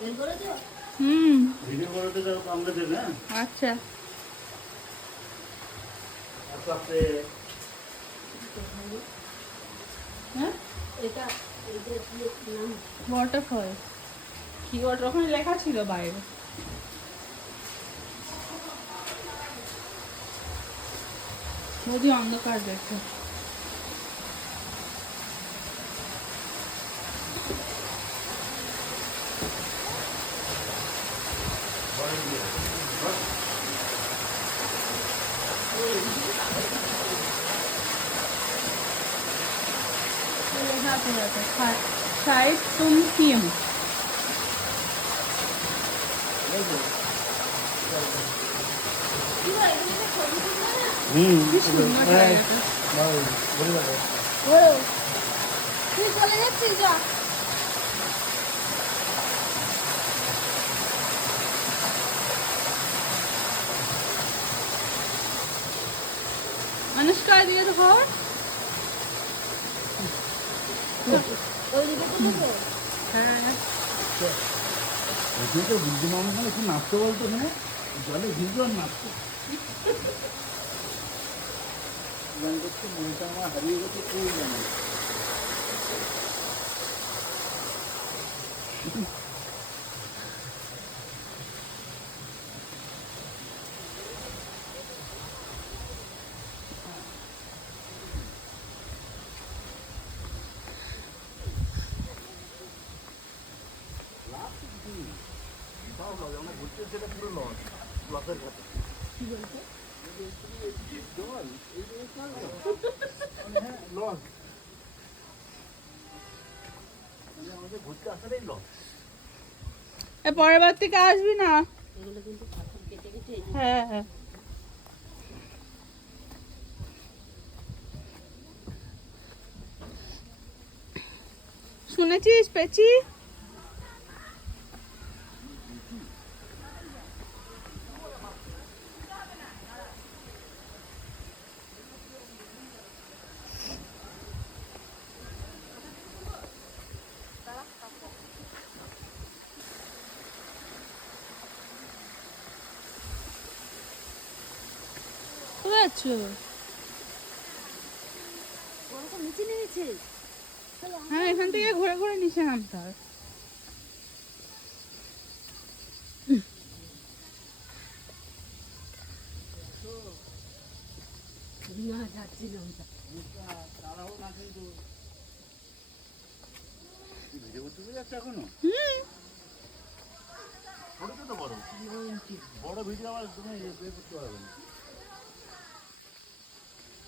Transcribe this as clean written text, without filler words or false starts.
Video করতে যাও আমরা দেব না। আচ্ছা তারপরে হ্যাঁ এটা এটা নাম ওয়াটারফল কি ওয়াটার ওখানে লেখা ছিল বাইরে। যদি অন্ধকার দেখে शायद तुम पीएम তুই চলে যাচ্ছিস যা अनुष्का दिए तो खबर ওইদিকে তো হ্যাঁ ওই তো বুদ্ধি মামা মানে কি নাচতে বলতো না জলে ভিজো আর নাচতো গান করতে মনটা আমার হারিয়ে গেছে কেউ জানে না। সেটা পুরো লস লসের খাতে কি বলছো জল হ্যাঁ লস আমাদের ঘুরতে আসারই লস। পরের বার থেকে আসবি না। এগুলো কিন্তু পাথর কেটে কেটে হ্যাঁ হ্যাঁ শুনেছিস পেছি কোথায় যাচ্ছ? ওরকম নিচে নেমেছে হ্যাঁ এখান থেকে ঘুরে ঘুরে নিচে নামতে হয়। না যাচ্ছিলাম তারাও না কিন্তু ভিডিও করতে যাচ্ছে এখনো ছোট ছোট বড় বড় ভিডিও আমার তুমি করতে পারবে না।